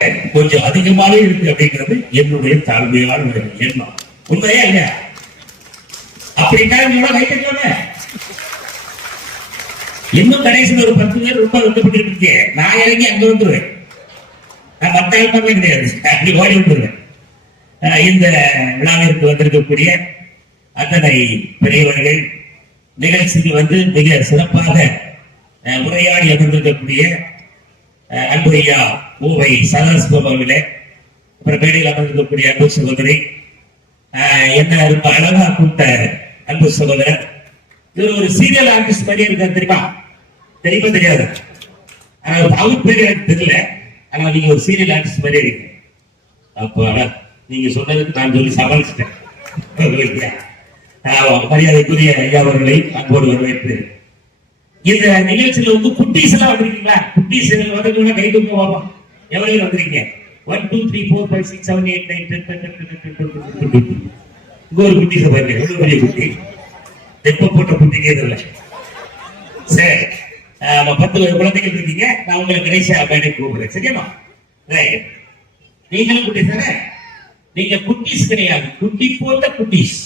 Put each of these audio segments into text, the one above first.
கொஞ்சம் அதிகமாவே இருக்கு அப்படிங்கிறது என்னுடைய தாழ்மையான எண்ணம். உண்மையா இல்லையா? அப்படின்னா இன்னும் கடைசியில் ஒரு 10 பேர் ரொம்ப வந்துட்டு இருக்கேன். நான் இறங்கி அங்க வந்துருவேன். நான் மத்த கிடையாது, அப்படி ஓடி வந்துருவேன். இந்த விழாவிற்கு வந்திருக்கக்கூடிய அத்தனை பெரியவர்கள், நிகழ்ச்சிக்கு வந்து மிக சிறப்பாக உரையாடி அமர்ந்திருக்கக்கூடிய அன்புரையா ஊவை சதாசிவம் அவர்களே, அப்புறம் மேடையில் அமர்ந்திருக்கக்கூடிய அன்பு சகோதரி, என்ன ரொம்ப அழகா கூட்ட அன்பு சகோதரர். இவர் ஒரு சீரியல் ஆர்டிஸ்ட் மாதிரியே இருக்காரு. தெரியுமா தெரியாது? அவர் பேர் எனக்கு தெரியல. ஆனா நீங்க ஒரு சீரியல் ஆர்டிஸ்ட் மாதிரியே இருக்கு. அப்போ நீங்க சொன்னதுக்கு நான் சொல்லி சமாளிச்சிட்டேன். மரியாதைக்குரிய ஐயா அவர்களை அன்போடு வரவேற்று இந்த நிகழ்ச்சியில வந்து குட்டீஸ் எல்லாம் வந்திருக்கீங்களா? குட்டீஸ் வந்து கை தூக்க பார்ப்போம். எவ்வளவு வந்திருக்கீங்க? 1 2 3 4 5 6 7 8 9 10 இங்க ஒரு குட்டீஸ் பாருங்க. எவ்வளவு பெரிய குட்டி! தெப்ப போட்ட குட்டிக்கே தெரியல. சரி, 10 குழந்தைகள் இருக்கீங்க. நான் உங்களை கடைசியா மேடை கூப்பிடுறேன். சரியாமா? நீங்களும் குட்டீஸ் தானே? நீங்க குட்டீஸ் கிடையாது, குட்டி போட்ட குட்டீஸ்.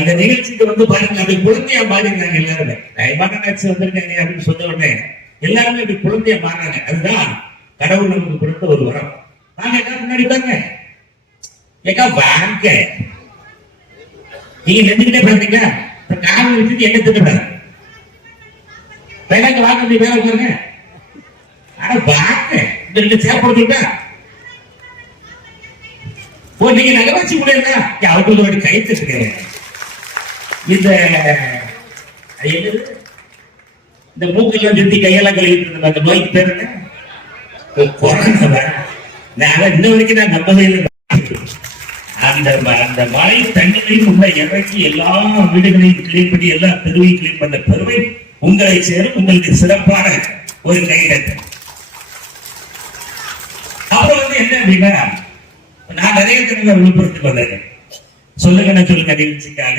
இந்த நிகழ்ச்சிக்கு வந்து பாருங்க, அப்படி குழந்தையா மாறிடுறாங்க எல்லாருமே. மகனாட்சி வந்திருக்காங்க அப்படின்னு சொன்ன உடனே எல்லாருமே அப்படி குழந்தையா மாறாங்க. அதுதான் கடவுள் நமக்கு கொடுத்த ஒரு வரம். வாங்க என்ன முன்னாடி பாருங்க. ஏக்கா வாங்க, நீங்க நின்றுகிட்டே பாத்தீங்களா? காரணம் வச்சுட்டு என்ன திட்டுறாங்க. வேலைக்கு வாங்க, அப்படி வேலை பாருங்க. ஆனா வாங்க, இந்த 2 சேப்படுத்துட்டா நீங்க நகராட்சி முடியல அவங்களோட கைத்து இருக்காங்க. இந்த மூக்கெல்லாம் சுத்தி கையெல்லாம் கழுவிட்டு அந்த நோய்க்கு பேரு கொரோனா. இன்ன வரைக்கும் நான் நம்பவே இல்லை. அந்த மழை தண்ணீரையும் உள்ள இறக்கி எல்லா வீடுகளையும் கிளீன் பண்ணி எல்லா தெருவையும் கிளீன் பண்ண பெருமை உங்களை சேரும். உங்களுக்கு சிறப்பான ஒரு கைதட்டு. அப்புறம் வந்து என்ன அப்படின்னா, நான் நிறைய தினங்கள் விழுப்புரத்துக்கு வந்திருக்கேன். சொல்லுங்க நிகழ்ச்சிக்காக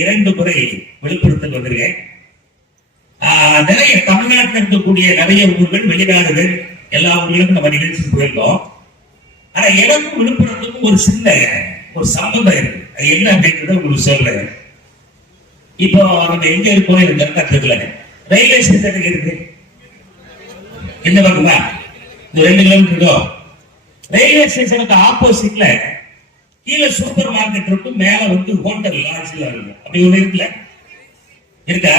2 முறை விழுப்புரத்துக்கு வந்திருக்கேன். நிறைய தமிழ்நாட்டில் இருக்கக்கூடிய நிறைய ஊர்கள், வெளிநாடுகள், எல்லா ஊர்களுக்கும் நம்ம நிகழ்ச்சிக்கு போயிருக்கோம். ஆனா எனக்கும் விழுப்புரத்துக்கும் ஒரு சின்ன ஒரு சம்பந்தம் இருக்கு. அது என்ன அப்படின்றத உங்களுக்கு சொல்றேன். இப்போ நம்ம எங்க இருக்கோம் தெரியல. ரயில்வே ஸ்டேஷன் இருக்கு இந்த பக்கமா, இந்த 2 கிலோமீட்டர் இருக்கும். ரயில்வே ஸ்டேஷனுக்கு ஆப்போசிட்ல கீழே சூப்பர் மார்க்கெட் இருக்கும், மேல வந்து ஹோட்டல் லாட்ஜ்ல இருக்கும். அப்படி ஒண்ணு இருக்குல்ல, இருக்கா?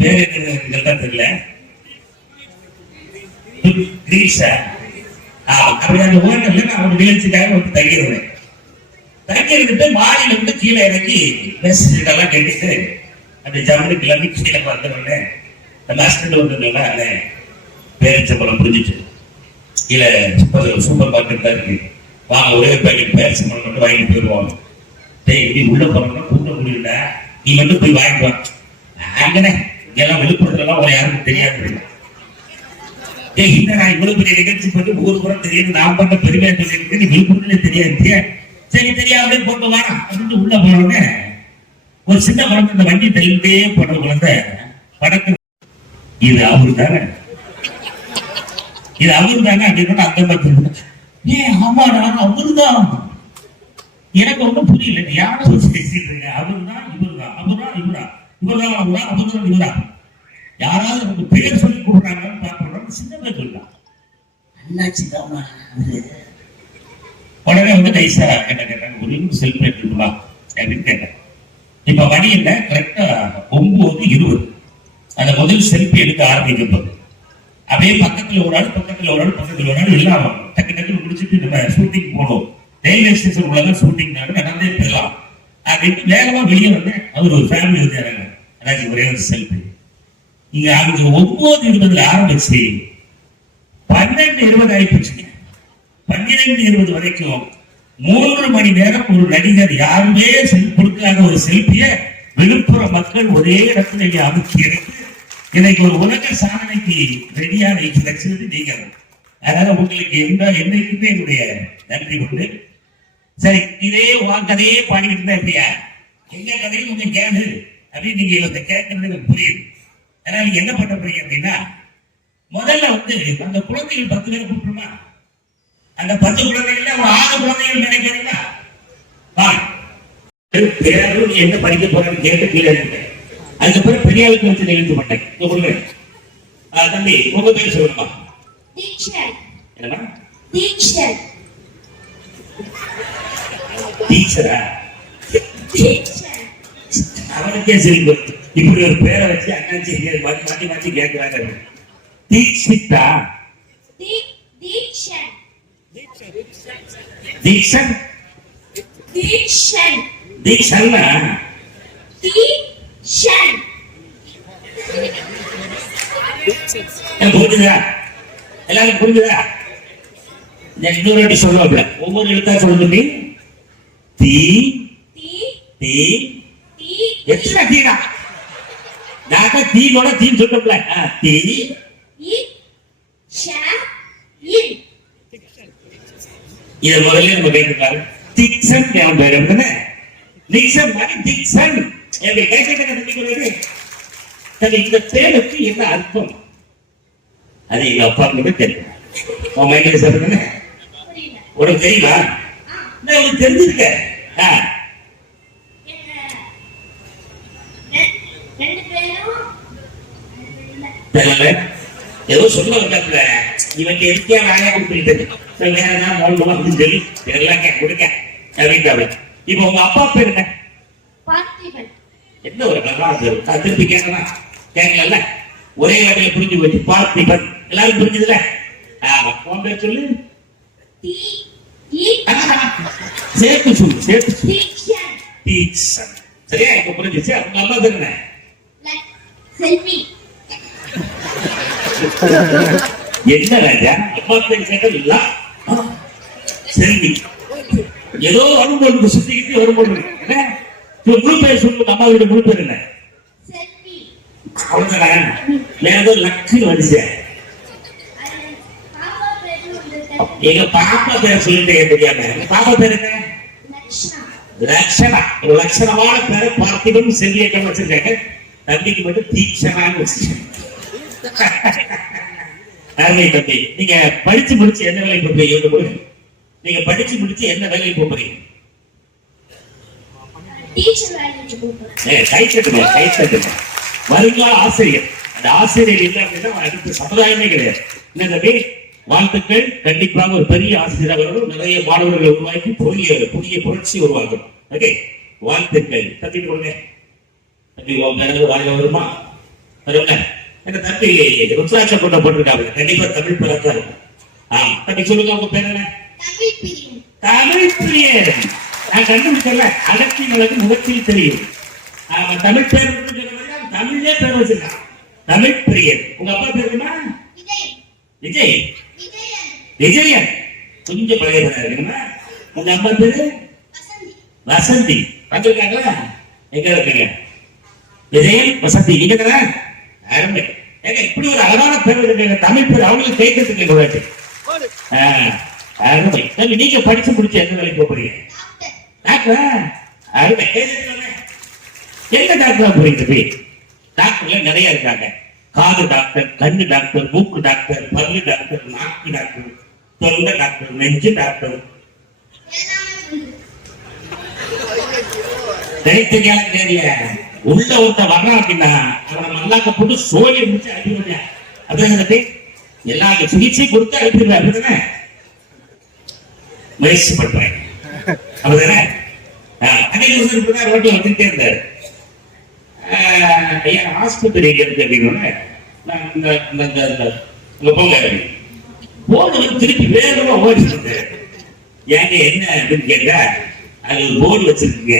பேரு தெரியல. அப்படி அந்த ஹோட்டல்ல நான் ஒரு நிகழ்ச்சிக்காக வந்து தங்கிடுவேன். தங்கிட்டு மாடியில இருந்து கீழே இறங்கி மெசேஜ் எல்லாம் கேட்டுட்டு அந்த ஜம்மு கிளம்பி கீழே வந்தவொடனே அந்த ஹஸ்பண்ட் வந்ததுனால பேரச்சம்பளம் புரிஞ்சிச்சு. கீழே சூப்பர் மார்க்கெட் தான் இருக்கு, வாங்க ஒரே பேக்கெட் பேரச்சம்பளம் மட்டும் வாங்கிட்டு போயிடுவாங்க. இப்படி உள்ள போனோம்னா கூட்ட முடியல, நீ மட்டும் போய் வாங்கிக்குவான். அங்கனே இங்கெல்லாம் விழுப்புரத்துலாம் ஒரு யாருக்கும் தெரியாது. நான் இவ்வளவு பெரிய நிகழ்ச்சி பண்ணி ஊர் புறம் தெரியுது, நான் பண்ண பெருமையா சொல்லியிருக்கு, நீ விழுப்புரத்துல தெரியாது. சரி தெரியாது போட்டு வாரம் அப்படின்னு உள்ள போனோட ஒரு சின்ன குழந்தை இந்த வண்டி தள்ளிட்டே போன குழந்தை படக்கு, இது அவரு தானே, இது அவரு தானே அப்படின்னு அந்த மாதிரி. ஆமாடா அவருதான். எனக்கு ஒன்றும் புரியல, யாரும் பேசிட்டு இருக்க. அவருதான் இவருதான், அவர்தான் இவரா, இவர்தான் அவரா, அவர்தான் இவரா. யாராவது நமக்கு பேர் சொல்லி கூப்பிடுறாங்கன்னு பார்க்கணும். சின்ன பேர் சொல்லலாம், அண்ணாச்சி தான். உடனே வந்து நைசா என்ன கேட்டாங்க, ஒரு செல்ஃபி எடுத்துக்கலாம் அப்படின்னு கேட்டேன். இப்ப மணி என்ன கரெக்டா 9:20. அந்த முதல் செல்ஃபி எடுக்க ஆரம்பிக்கும் போது அப்படியே பக்கத்துல ஒரு ஆள் பக்கத்துல ஒரு ஆள் பக்கத்துல ஒரு ஆள் இல்லாம டக்கு டக்குன்னு முடிச்சுட்டு நம்ம ஷூட்டிங் போனோம். ரயில்வே ஸ்டேஷன் உள்ள ஷூட்டிங் நடந்தே போயிடலாம் அப்படின்னு வேகமா வெளியே வந்து அவர் ஒரு ஃபேமிலி வந்து இறங்க. அதாச்சும் ஒரே ஒரு செல்ஃபி. இங்க அவங்க 9:20 ஆரம்பிச்சு 12:20 ஆயிடுச்சுங்க. 12:20 வரைக்கும் 3 மணி நேரம் ஒரு நடிகர் யாருமே கொடுக்காத ஒரு செல்ஃபிய விழுப்புரம் மக்கள் ஒரே இடத்துல அமைச்சு எடுத்து இன்னைக்கு ஒரு உலக சாதனைக்கு ரெடியான கிடைச்சது நீங்க. அதனால உங்களுக்கு என்னைக்குமே என்னுடைய நன்றி உண்டு. சரி, இதே கதையே பாடிக்கிட்டு தான் இருப்பியா, எங்க கதையும் உங்க கேளு அப்படின்னு நீங்க கேட்கறது எனக்கு புரியுது. அதனால நீங்க என்ன பண்ண போறீங்க அப்படின்னா, முதல்ல வந்து அந்த குழந்தைகள் 10 பேரை கூப்பிட்டுமா, அந்த 10 குழந்தைகள்ல ஒரு 6 குழந்தைகள் நினைக்கிறீங்களா? பேரும் என்ன படிக்க போறான்னு கேட்டு கீழே இருக்கேன். அதுக்கப்புறம் பெரியாளுக்கு வச்சு நிகழ்த்து மாட்டேன். தம்பி உங்க பேர் சொல்லுமா? என்னமா? டீச்சரா? அவனுக்கே சரி, இப்படி ஒரு பேரை வச்சு அண்ணாச்சி மாத்தி மாத்தி கேட்கிறாங்க. தீட்சிதா? தீக்ஷன்? தீக்ஷன்னா புரிஞ்சுதா? எல்லாரும் புரிஞ்சுதா? இன்னொரு வாட்டி சொல்லுவாங்க, ஒவ்வொரு எழுத்தா சொல்லுங்க. தீ தீ எத்தனை தீனா? நான் தீனோட தீன்னு சொல்றோம்ல. தீ இத முதல்ல நம்ம கேட்டுக்காரு. திக்சன் என் பேர் என்ன? நிக்சன் மாதிரி திக்சன். இந்த பேருக்கு என்ன அர்த்தம்? அது எங்க அப்பாவுக்கு தெரியும். உனக்கு தெரியுமா? உனக்கு தெரிஞ்சிருக்க? ஏதோ சொல்ல வந்தாப்புல, இவன் எதுக்கே வேலையா கொடுத்துட்டு சொல்லி எல்லாம் கொடுக்க அப்படின்றாங்க. இப்ப உங்க அப்பா பேர் என்ன? என்ன ஒரு திருப்பி கேட்கலாம், கேட்கல ஒரே வகையில புரிஞ்சு போச்சு. பார்த்திபன் எல்லாரும் புரிஞ்சுதுல? உன் பேர் சொல்லு. சேர்த்து சொல்லு, சேர்த்து சொல்லு. சரியா? இப்ப புரிஞ்சிச்சு. அவங்க அம்மா பேர் என்ன? என்ன ராஜா அம்மா பேர் கேட்டா செல்வி? ஏதோ வரும்போது சுத்திக்கிட்டு வரும்போது முழு பேர் சொல்லு. அம்மாவோட முழு பேர் என்ன? அவ்வளவுதான். ஏதோ லக்கு வரிசை. எங்க பாப்பா பேர் சொல்லிட்டு தெரியாம. பாப்பா பேர் என்ன? லட்சணா. ஒரு லட்சணமான பேரை பார்த்திபன் செல்வியக்கம் வச்சிருக்காங்க. தம்பிக்கு மட்டும் தீக்ஷனான்னு வச்சிருக்காங்க. தம்பி, நீங்க படிச்சு முடிச்சு என்ன வேலைக்கு போறீங்க? நீங்க படிச்சு முடிச்சு என்ன வேலைக்கு போறீங்க? வருங்கால ஆசிரியர். அந்த ஆசிரியர் இல்லை அப்படின்னா அடுத்த சமுதாயமே கிடையாது. என்ன தம்பி? வாழ்த்துக்கள். கண்டிப்பாக ஒரு பெரிய ஆசிரியர், நிறைய மாணவர்களை உருவாக்கி புதிய புரட்சி உருவாக்கும். ஓகே, வாழ்த்துக்கள். தம்பி கொடுங்க. தம்பி வாழ்க வருமா? வருங்க. எங்க தம்பி ருத்ராட்ச கொண்ட போட்டிருக்காங்க. கண்டிப்பா தமிழ் பிறக்கா இருக்கும். தம்பி சொல்லுங்க, உங்க பேர் என்ன? தமிழ் பிரியர். நான் கண்டுபிடிச்சல, அலட்சியங்களுக்கு முகத்தில் தெரியும். தமிழ் பேர் தமிழ்லே பேர் வச்சிருக்கான். தமிழ் பிரியர். உங்க அப்பா பேர் என்ன? விஜய். விஜயன். கொஞ்சம் பழைய பேரா இருக்குன்னா. உங்க அம்மா பேரு? வசந்தி. வந்திருக்காங்களா? எங்க இருக்குங்க? விஜயன் வசந்தி. இங்க தானே? அருமை. இப்படி ஒரு அழகான பேர் தமிழ் பேர் அவங்களுக்கு கேட்கறதுக்கு அருமை. நீங்க படிச்சு முடிச்சு என்ன வேலைக்கு போறீங்க? அருமை. என்ன டாக்டர் போறீங்க? டாக்டர்ல நிறைய இருக்காங்க. காது டாக்டர், கண்ணு டாக்டர், மூக்கு டாக்டர், பல்லு டாக்டர், நாக்கு டாக்டர், தொண்டை டாக்டர், நெஞ்சு டாக்டர். தெரிய உள்ள ஒருத்த வர்றான் அப்படின்னா அவனை மல்லாக்க போட்டு சோழி முடிச்சு அனுப்பிடுங்க. அப்படியே எல்லா சிகிச்சை கொடுத்து அனுப்பிடுவேன். அப்படிதானே முயற்சி பண்றேன். அப்படிதானே? ரோட்டில் வந்துட்டே இருந்தாரு. ஐயா ஆஸ்பத்திரி இருக்கு அப்படின்னு போன திருப்பி வேகமா ஓடி இருந்தேன். ஏங்க என்ன அப்படின்னு கேட்டா, அது போர்டு வச்சிருக்கீங்க,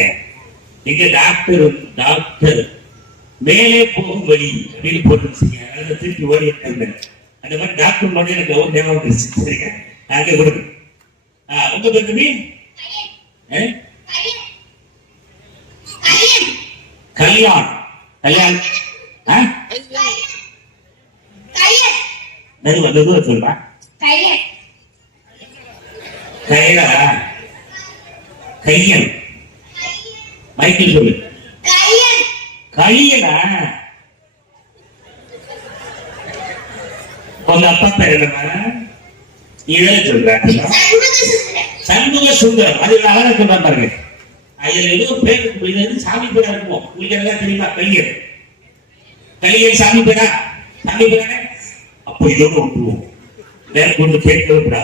எங்க டாக்டர் மேலே போகும் வழி அப்படின்னு போட்டுருச்சுங்க. அதை திருப்பி ஓடி இருந்தேன். அந்த மாதிரி டாக்டர் மாதிரி எனக்கு ஒரு நேரம் வந்துருச்சு. அங்கே கொடுங்க. உங்க பேர் தம்பி? கல்யாண். கல்யாண் மெதுவா சொல்றேன். கையா கையன் மைக்கில் சொல்லு. கையனா உங்க அப்பா பேர் என்னமா? இதை சொல்றாங்க சண்முக சுந்தரம். அது அழகா சொல்றா பாருங்க. அதுல ஏதோ பேர் இது சாமி பேரா இருக்கும். உங்களுக்கு எல்லாம் தெரியுமா? கையர். கையர் சாமி பேரா? சாமி பேரானே? அப்போ இதோட விட்டுருவோம். வேற கொண்டு பேர் கேட்கிறா.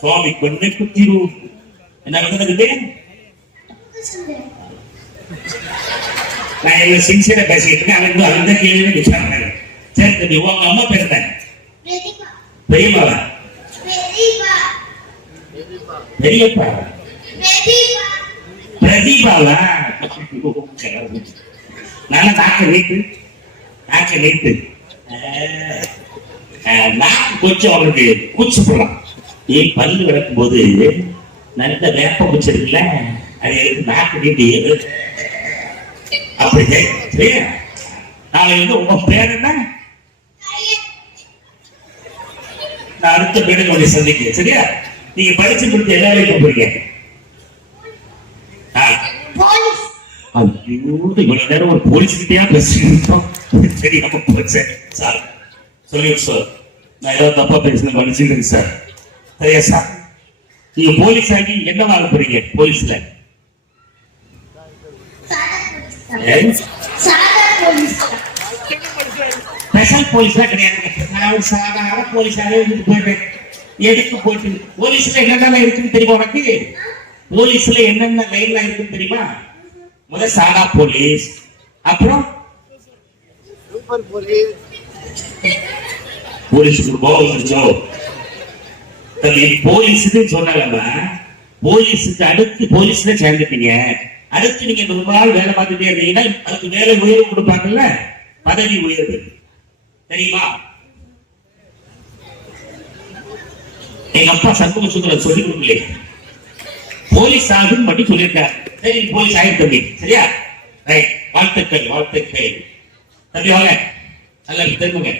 சுவாமி கொண்டு குத்திரும். என்ன நடந்தது? நான் எவ்வளவு சின்சியரா பேசிட்டு இருக்கேன். அவன் அந்த கேள்வி விசாரணை. சரி தம்பி, உங்க அம்மா பேர் என்ன? பெரியம்மாவா? பெரியப்பா? பிரதீபாவா? நல்ல நாக்க நீட்டு, நாக்க நீட்டு. நாக்கு கொஞ்சம் அவனுக்கு கூச்சு போடலாம். நீ பல்லு விளக்கும் போது நல்ல வேப்ப குச்சி இருக்குல்ல, அது எடுத்து நாக்கு நீட்டி அப்படி சரியா? நாளை வந்து உங்க பேர் என்ன? நான் அடுத்த பேரை சந்திக்கிறேன். சரியா? நீங்க படிச்சு கொடுத்து எல்லா வேலையும் போறீங்க. இவ்வளவு நேரம் ஒரு போலீஸ் கிட்டயா பேசிருந்தோம். தெரியாம போச்சு சார். சொல்லி சார், நான் ஏதாவது தப்பா பேசுனேன் மன்னிச்சுங்க சார். சரியா சார்? நீங்க போலீஸ் ஆகி என்ன வாங்க போறீங்க? போலீஸ்ல ஸ்பெஷல் போலீஸ்லாம் கிடையாது. நான் சாதாரண போலீஸாவே இருந்து போயிடுறேன். எதுக்கு போயிட்டு போலீஸ்ல என்னென்ன இருக்குன்னு தெரியுமா உனக்கு? போலீஸ்ல என்னென்ன லைன்ல இருக்குன்னு தெரியுமா? முதல் சாதா போலீஸ், அப்புறம் போலீஸுக்கு போலீஸுக்கு சொன்னாலமா போலீஸுக்கு அடுத்து போலீஸ்ல சேர்ந்துட்டீங்க. அடுத்து நீங்க ரொம்ப நாள் வேலை பார்த்துட்டே இருந்தீங்கன்னா அதுக்கு வேலை உயர்வு கொடுப்பாங்கல்ல, பதவி உயர்வு தெரியுமா? எங்க அப்பா சண்முக சுந்தரம் சொல்லி கொடுக்கல, போலீஸ் ஆகுன்னு மட்டும் சொல்லியிருக்காரு. சரி, போலீஸ் ஆயிரு தம்பி. சரியா? ரைட். வாழ்த்துக்கள், வாழ்த்துக்கள் தம்பி. வாங்க, நல்லா தெரிஞ்சுங்க.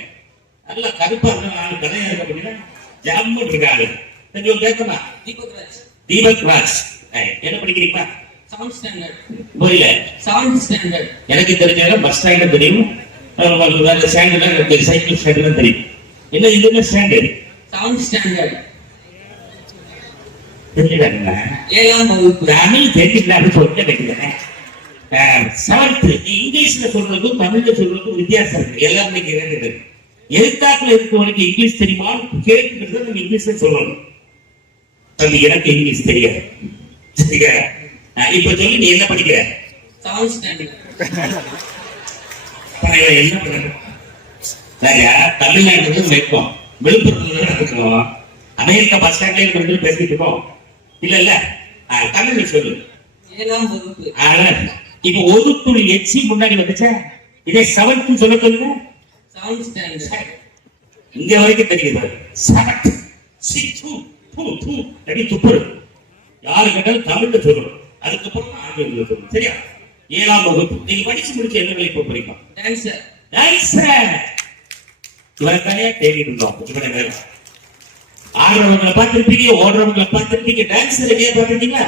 நல்லா கருப்பா இருந்தா நாலு கதையா இருக்க அப்படின்னா ஜம்மு இருக்காரு தம்பி. ஒரு பேசமா? தீபக் ராஜ். என்ன படிக்கிறீங்களா? Seventh standard. புரியல? Seventh standard. எனக்கு தெரிஞ்ச பஸ் ஸ்டாண்ட் தெரியும், வேற ஸ்டாண்டர்ட் எனக்கு சைக்கிள் ஸ்டாண்ட் தெரியும். என்ன இது ஸ்டாண்டர்ட்? Seventh standard. தெரிஞ்சுட்டாங்க. 7ஆம் வகுப்பு. தமிழ் தெரிஞ்சுக்கலாம் சொல்ல வைக்கிறேன். செவன்த் இங்கிலீஷ்ல சொல்றதுக்கும் தமிழ்ல சொல்றதுக்கும் வித்தியாசம் இருக்கு. எல்லாருமே கேட்கிறது எழுத்தாக்குல இருக்கவனுக்கு இங்கிலீஷ் தெரியுமா கேட்டுக்கிறது நம்ம இங்கிலீஷ்ல சொல்லணும். தம்பி, எனக்கு இங்கிலீஷ் தெரியாது. சரியா? இப்ப சொல்லி நீ என்ன படிக்கிற? Seventh standard. என்ன பண்ண? தமிழ்நாட்டுல வைப்போம், விழுப்புரத்துல இருக்கோம், அமெரிக்கா பஸ் ஸ்டாண்ட்ல இருந்து பேசிட்டு இருக்கோம். இல்ல இல்ல, தமிழ்ல சொல்லு. 7ஆம் வகுப்பு. இப்ப ஒரு துளி எச்சி முன்னாடி வந்துச்சா? இதே செவன்த் சொல்ல சொல்லுங்க. Seventh standard. இங்க வரைக்கும் தெரியுது. செவன்த் சிக்ஸ் அடி துப்புரு. யாரு கேட்டாலும் தமிழ்ல சொல்லணும். அதுக்கப்புறம் ஆங்கிலத்தில் சொல்லணும். சரியா? 7ஆம் வகுப்பு. நீங்க படிச்சு முடிச்சு என்ன வேலைக்கு போறீங்க? டான்சர். டான்சர். இவரைத்தானே தேடிட்டு இருந்தோம். இவரை வேணும். ஆடுறவங்களை பார்த்திருப்பீங்க, ஓடுறவங்களை பார்த்திருப்பீங்க, டான்ஸ் ரெடியா பார்த்திருக்கீங்களா?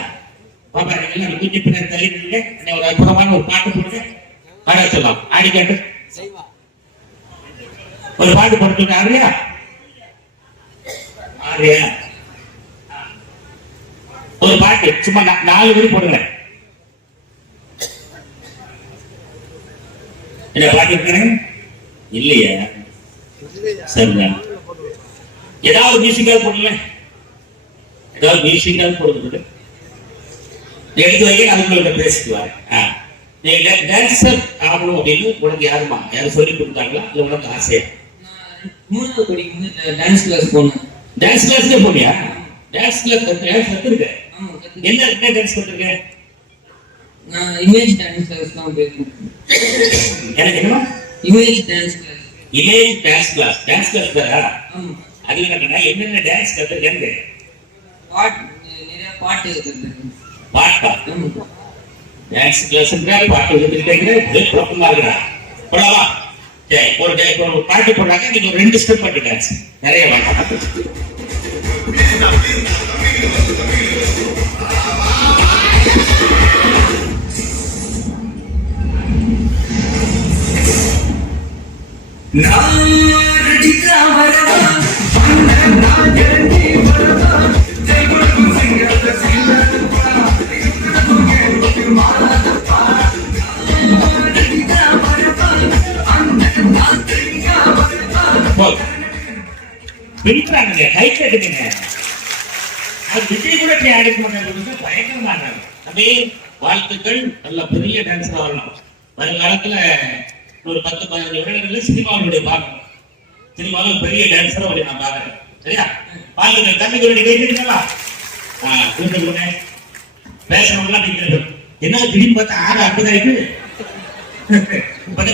பாப்பா, நீங்க குஞ்சு பின்னாடி தள்ளிட்டு ஒரு அற்புதமான ஒரு பாட்டு போடுங்க. பாட சொல்லலாம். ஆடி காட்டு. ஒரு பாட்டு போட்டு ஆடுறியா? ஆடுறியா? ஒரு பாட்டு சும்மா 4 வரி போடுங்க. என்ன பாட்டு இருக்கிறேன் இல்லையா? சரிங்க. ஏதாவது மியூசிக்காக போடல, ஏதாவது மியூசிக்காக போடுறது எடுத்து வைக்க அவங்களோட பேசிக்குவாங்க. நீங்க டான்சர் ஆகணும் அப்படின்னு உனக்கு யாருமா யாரும் சொல்லி கொடுத்தாங்களா? இல்ல உனக்கு ஆசையா? 3வது படிக்கும்போது டான்ஸ் கிளாஸ் போனேன். டான்ஸ் கிளாஸ்ல போனியா? டான்ஸ் கிளாஸ் கத்துருக்க? என்ன டான்ஸ் கத்துருக்க? நான் இமேஜ் டான்ஸ் கிளாஸ் தான் போயிருக்கேன். எனக்கு என்ன? Image dance class. Image dance class. Dance class வேற? ஆமா. அது என்னென்ன டான்ஸ் கத்துருக்கேன்னு? நிறைய பாட்டு கத்துருக்கேன். பாட்டா? டான்ஸ் கிளாஸ் பாட்டு கத்துக்கிட்டீங்க. போடவா? சரி, ஒரு பாட்டு போடுறாங்க, நீங்க 2 ஸ்டெப் பாட்டு டான்ஸ் நிறைய பாட்டு. நான் பிடிக்கிறாங்க கை கட்டுங்க. அது விஜய் கூட இப்படி ஆடிக்க மாட்டாங்க, பயங்கரமா ஆடுறாங்க. அப்படியே வாழ்த்துக்கள், நல்ல பெரிய டான்ஸர் வரணும். வருங்காலத்துல ஒரு 10-15 வருடங்கள்ல சினிமாவுடைய பார்க்கணும். சினிமாவில் பெரிய டான்ஸரை வழி நான் பார்க்கறேன். சரியா? வாழ்த்துக்கள். தம்பி ஒரு கேட்டுங்களா? பேசணும்லாம் அப்படிங்கிறது என்ன திடீர்னு பார்த்தா ஆறு அப்படிதான்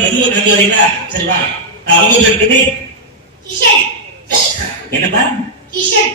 மெதுவா கண்டு வரீங்களா? சரி வா. அவங்க பேர் என்னப்பா? கிஷன்.